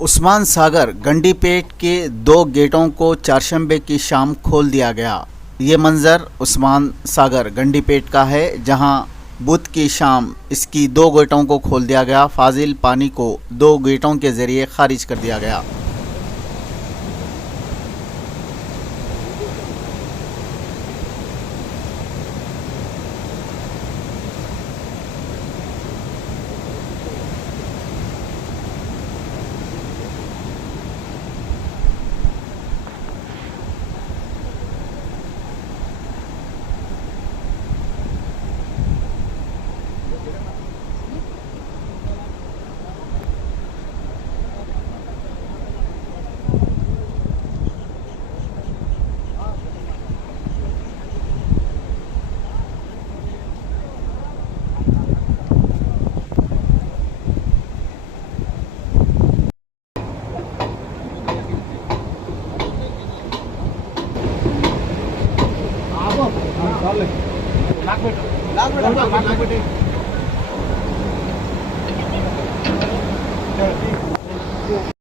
उस्मान सागर गंडीपेट के 2 गेटों को चारशंबे की शाम खोल दिया गया। ये मंज़र उस्मान सागर गंडीपेट का है, जहां बुध की शाम इसकी 2 गेटों को खोल दिया गया। फाजिल पानी को 2 गेटों के ज़रिए खारिज कर दिया गया। लाख बेटा